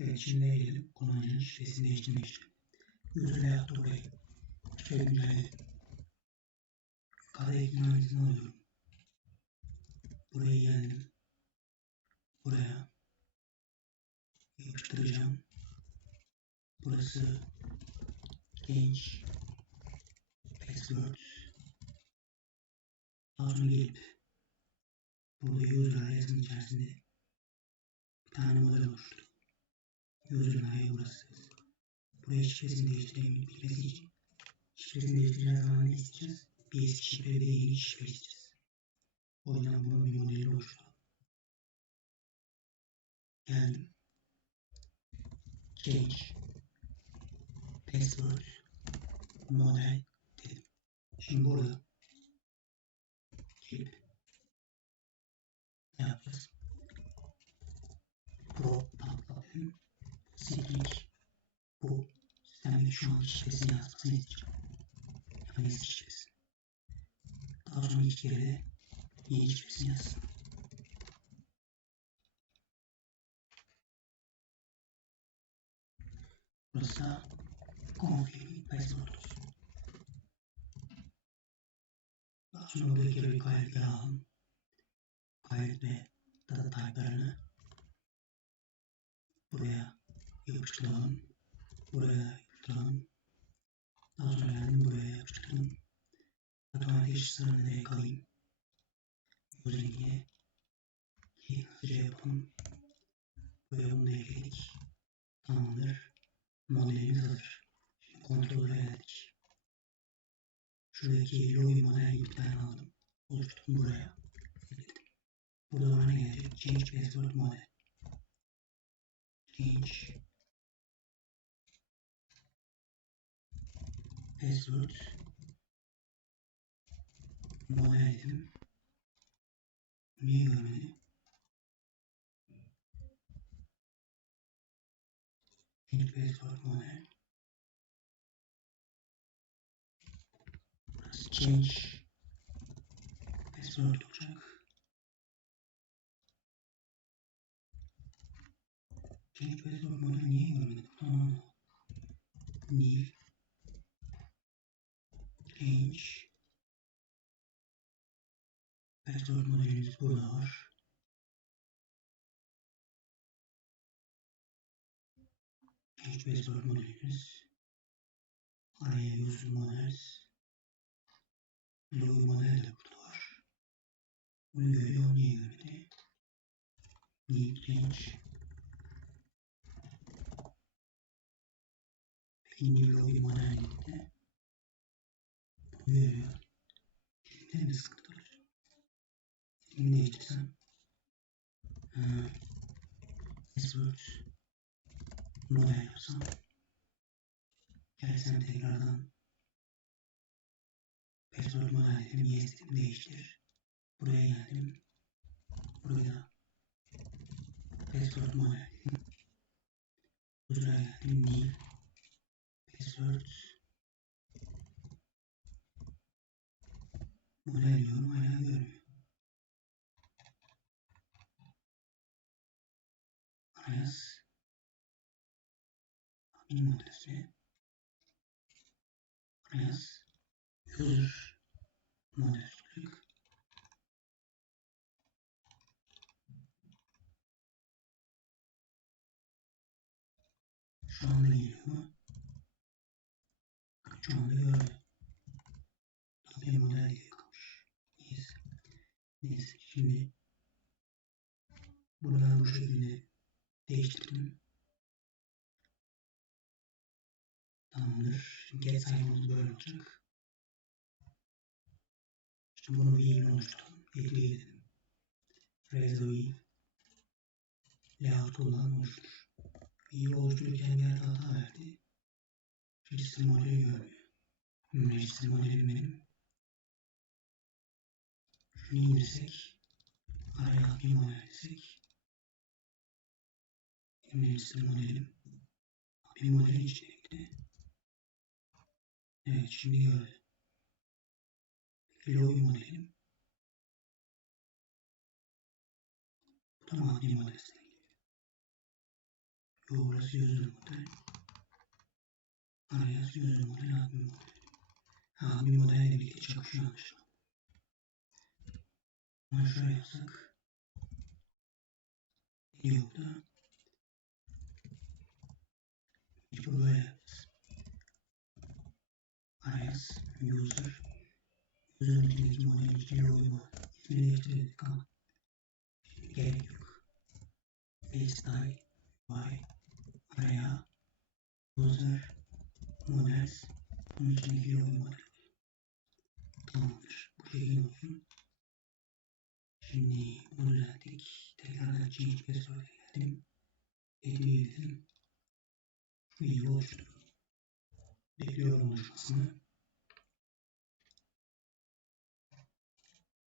Evet şimdi ne gelelim? Kullanıcının şifresini değiştirmek için. User layout burayı. Şöyle güncelledim. Yukarıda ekran aynısını alıyorum. Buraya geldim. Buraya yapıştıracağım. Burası genç password daha sonra gelip burada user arayasının içerisinde bir tane model oluştu. Arayı burası. Buraya şifresini değiştirebilmesi için şifresini değiştireceğiz zaman ne isteyeceğiz? Bir eski şifre ve yeni şifre isteyeceğiz. O yüzden bunun bir modeli oluşturalım. Geldim. Change password model dedim. Şimdi burada gelip ne yapacağız? Pro patlatıyorum. String bu sistemdeki şu an şifresini yazmasını isteyeceğim. Yani eski şifresi. Daha sonra iki kere de yeni şifresini yazsın. Burası da config password. Daha sonra buradaki required'leri alalım. Required ve data type'larını buraya yapıştıralım. Buraya yapıştıralım. Daha sonra geldim buraya yapıştırdım. Otomatik eşitlerini direkt alayım. Özellikle ki hızlıca yapalım. Buraya bunu da ekledik. Tamamdır. Modelimiz hazır. Şimdi kontrolü geldik. Şuradaki login model gibi bir tane aldım. Oluşturdum buraya. Ekledim. Burada bana gelecek? Change password model. Change password model dedim. Niye görmedi? Change password model. Burası change password olacak. Change password model niye görmedim? Tamam. New change password Change password modelimiz araya user models login model de burada var. Bunu görüyor, onu niye görmedi? Need change Peki new login model dediğinde bunu görüyor. Şimdi mi sıkıntı olur? Şimdi değiştirsem ha, password model yapsam gelsem tekrardan. Password model dedim yes dedim değiştir. Buraya geldim. Buraya. Password model dedim buraya geldim. New password. Model diyorum admin adresi Arayaz user model olacak. Şu anda geliyor? Şu anda gördü. Tabii model kalmış. Neyse. Neyse şimdi buradan bu şekilde değiştirdim. Tamamdır. Şimdi get olacak. İşte bunu bir yeni oluşturalım. Ekleyelim. Rezo'yu layout kullan oluştur. Bir oluştururken bir hata verdi. Register modeli görmüyor. Register modelim benim. Şunu indirsek. Araya bir model. Benim register modelim. Bir modelin içine ekle. Evet şimdi gördü. Login modelim. Bu da maddi modeline geliyor. Yo burası user model. Alias user model, admin model. Admin modelle birlikte çakışıyor anlaşılan. Ama şöyle yapsak. Diyor burada? İşte böyle Alias user. User'ın içindeki modelin içine uyma. İsmini değiştirdik ama. Şimdi gerek yok. Style, y, araya, user, models, bunun uyum model. Tamamdır. Bu şekilde olsun. Şimdi bunu düzelttik. Tekrardan change password'a geldim. Ekleyelim. Bilgi oluştu. Bekliyorum oluşmasını.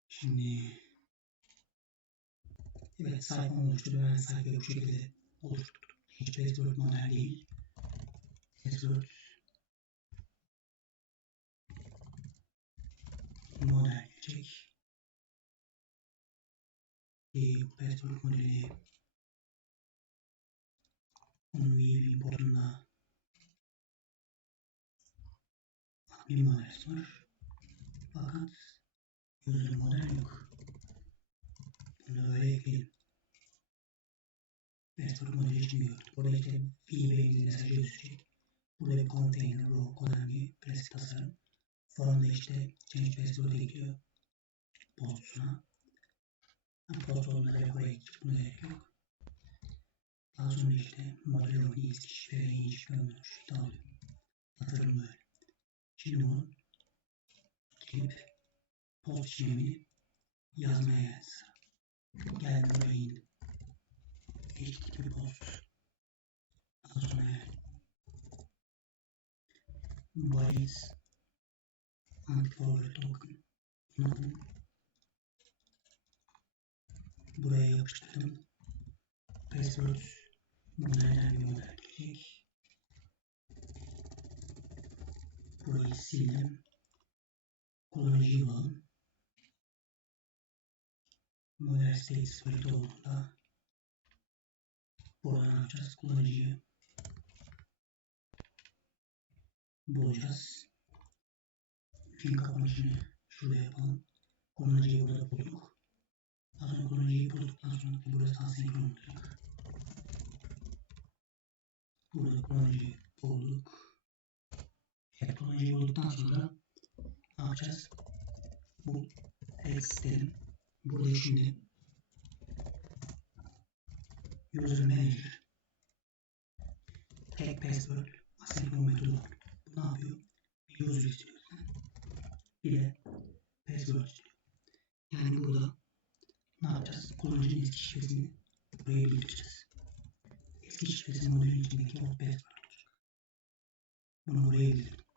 Şimdi evet sayfa oluştu. Ben sayfayı bu şekilde oluşturdum. Hiç password model değil. Password model gelecek. Ee, bu password modeli Weave importunda admin model var. Fakat user model yok. Bunu böyle ekleyelim. Password modeli için gördük. Burada işte Weave mesajı gözükecek. Burada bir container, row, önemli klasik tasarım. Formda işte change password ekliyor. Postsuna. Post olduğunda direkt oraya gidecek. Buna gerek yok. Daha sonra işte model örneği istiş ve range gömülür. İşte alıyor. Tasarım böyle. Bunu gelip post işlemini yazmaya sıra. Geldim buraya indim. HTTP post. Daha sonra. Bodies anti-forward token bunu. Buraya yapıştırdım. Password modelden bir model gelecek. Burayı sildim. Kullanıcıyı bulalım. Model state split olduğunda burada ne yapacağız? Kullanıcıyı bulacağız. Fin kapanışını şurada yapalım. Kullanıcıyı burada bulduk. Daha sonra kullanıcıyı bulduktan sonra burası asenkron olacak. Burada kullanıcıyı bulduk. Kullanıcıyı bulduktan sonra ne yapacağız? Bu text dedim. Burada şimdi user manager tek password asenkron metodu var. Bu ne yapıyor? Bir user istiyor. Bir de password istiyor. Yani burada ne yapacağız? Kullanıcının eski şifresini buraya bildireceğiz. Eski şifresi modelin içindeki old password olacak. Bunu buraya bildirdim.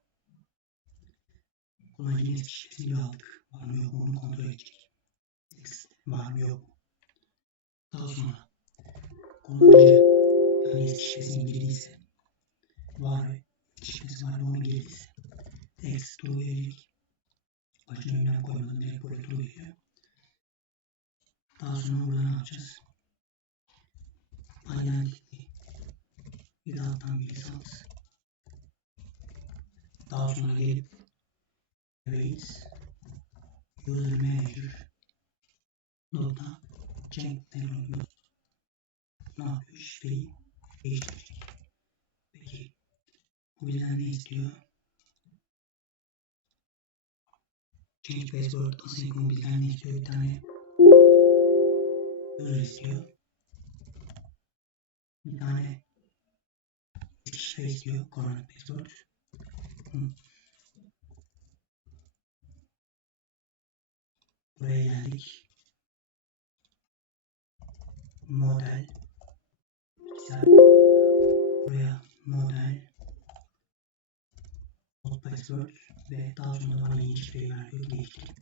Kullanıcının eski şifresini aldık. Var mı yok mu onu kontrol edecek. X var mı yok mu? Daha sonra kullanıcı yani şifresini girdiyse var şifresi var onu girdiyse text true gelecek. Başına ünlem koymadan direkt buraya true geliyor. Daha sonra burada ne yapacağız? Identity bir alttan bir lisans. Daha sonra gelip Manager nokta ne yapıyor? Ne? Şifreyi değiştirecek. Peki bu bizden ne istiyor? Change password asenkron bizden ne istiyor? Bir tane user istiyor. Bir tane şifre istiyor. Corona password. Hı. Buraya geldik. Model. Güzel. Buraya model. Old password ve daha sonra bana yeni şifreyi veriyor. Değiştireyim.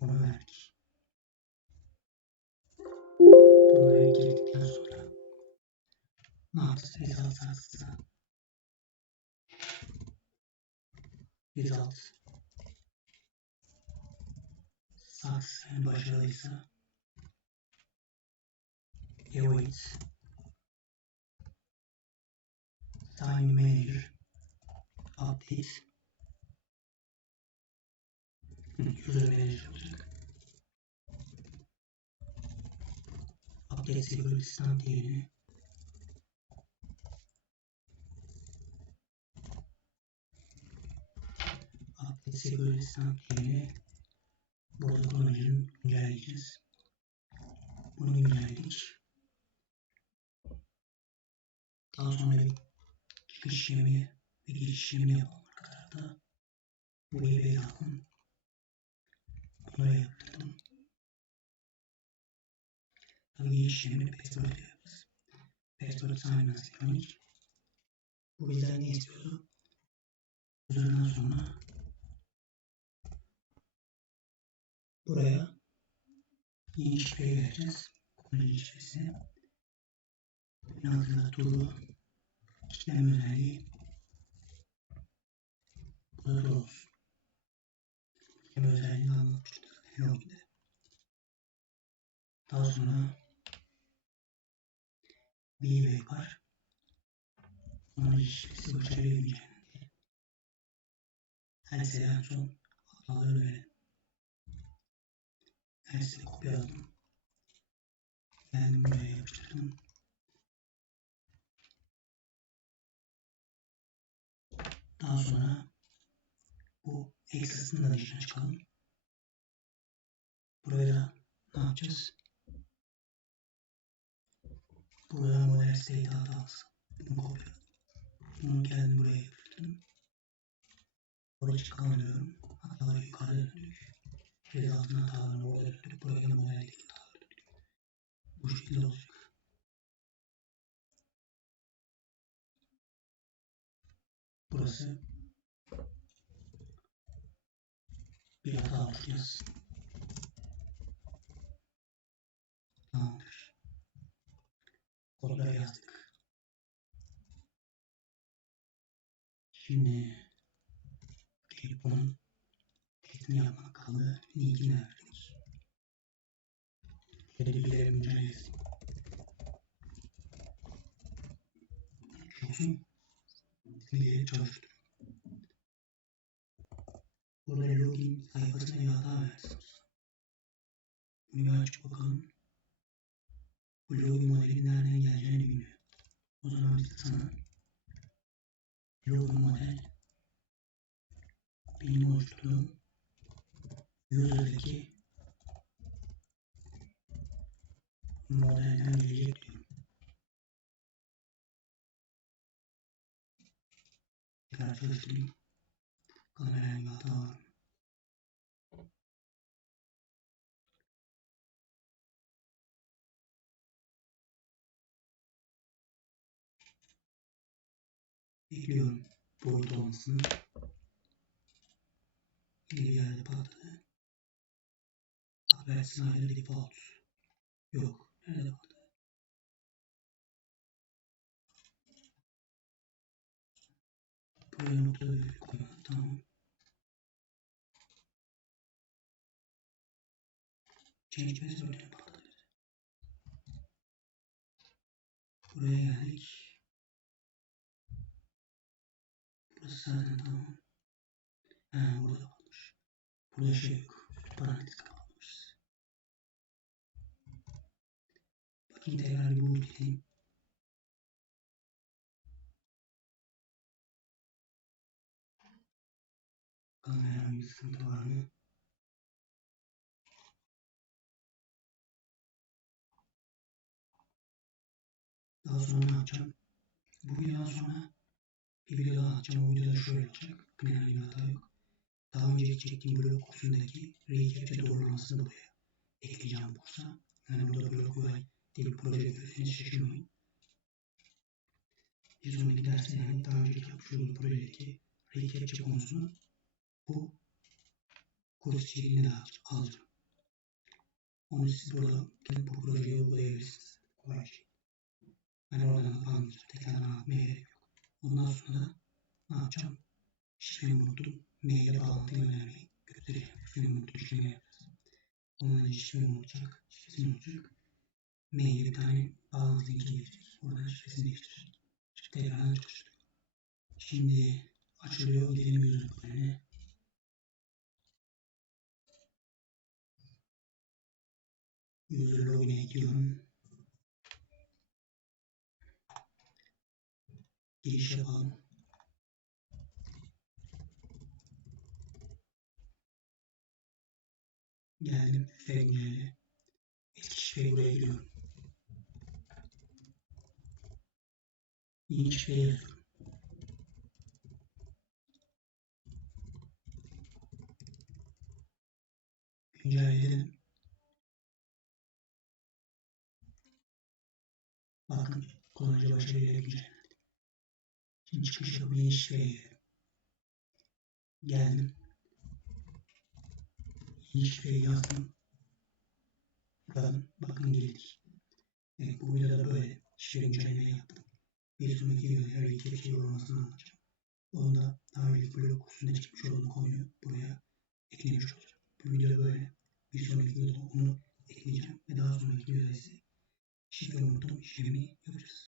Bunu verdik. Buraya girdikten sonra ne yapacağız? Result sarsa. Result. Success yani başarılıysa. Evoid Time Manager Update User Manager olacak. Update Security Stand yerine Update Security Stand burada kullanıcının güncelleyeceğiz. Bunu güncelledik. Daha sonra bir çıkış işlemi ve giriş işlemini yapalım arka tarafta. Burayı bir aldım. Bunları yaptırdım. Tabii giriş password ile yaparız. Password sign as elektronik. Bu bizden ne istiyordu? Üzerinden sonra buraya yeni şifreyi vereceğiz. Kullanıcı şifresi. Altında turu işlem özelliği burada da olsun. İşlem özelliğini anlatmıştık loginde. Daha sonra bir var. Kullanıcı şifresi başarılı güncellendi. Else en son hataları verin. Else'i kopyaladım. Geldim buraya yapıştırdım. Daha sonra bu eksisinin da dışına çıkalım. Buraya ne yapacağız? Burada model state hatası. Bunu kopyaladım. Bunu kendim buraya yapıştırdım. Orada çıkamıyorum. Hataları yukarı döndük. Resultın hatalarını orada döndük. Buraya döndük. Bu şekilde olacak. Burası bir hata oluşacağız. Tamamdır. Kodları yazdık. Şimdi Diye çalıştım. Burada login sayfasına bir hata versiniz. Bunu açıp bakalım. Bu login modelin nereden geleceğini bilmiyor. O zaman biz sana login model benim oluşturduğum user'daki modelden gelecek hata var mı? Bekliyorum boyut olmasını. Bir yerde patladı. Haber sınavı default. Yok. Nerede patladı? Buraya nokta virgül koyalım. Tamam. Change password'e patladı. Buraya geldik. Burası zaten tamam. Ha burada kalmış. Burada şey yok. Parantez kapatmışız. Bakayım tekrar bir boot Bakalım bir sıkıntı var mı? Daha sonra ne yapacağım? Bu videodan sonra bir video daha atacağım. O videoda şöyle olacak. Herhangi bir hata yok. Daha önce çektiğim blog kursundaki recapture doğrulamasını buraya ekleyeceğim kursa. Yani burada blog UI diye bir proje görürseniz şaşırmayın. Bir sonraki derste yani daha önceki yapmış olduğum projedeki recapture konusunu bu kurs içeriğinde de alacağım. Onu siz burada bu projeyi uygulayabilirsiniz. Kolay şey. Ben oradan almayacağım. Tekrardan anlatmaya gerek yok. Ondan sonra da ne yapacağım? Şifremi unuttum. Maile bağlantı göndermeyi göstereceğim. Şifremi unuttum. İşlemi yapacağız. Ondan şifremi unutacak. Şifresini unutacak. Maile bir tane Bağlantı linkine geçecek. Oradan şifresini değiştirir. Tekrardan çalıştırıyor. Şimdi açılıyor. Gidelim user paneline. User login'e ekliyorum. Giriş yapalım. Geldim. Fengele. Eski şifreyi buraya giriyorum. Yeni şifreyi yazıyorum. Güncelleyelim. Bakın başarıyla güncellendi. Şimdi çıkış yapıp yeni şifreye girelim. Geldim. Şifreyi yazdım. Buradan bakın girdik. Evet bu videoda böyle şifre güncellemeyi yaptım. Bir sonraki videoda her iki kişi yorulmasını anlatacağım. Onu da daha önceki blog kursunda çıkmış olduğum konuyu buraya eklemiş olacağım. Bu video böyle. Bir sonraki videoda onu ekleyeceğim ve daha sonraki videoda ise şifre unuttum işlemini yapacağız.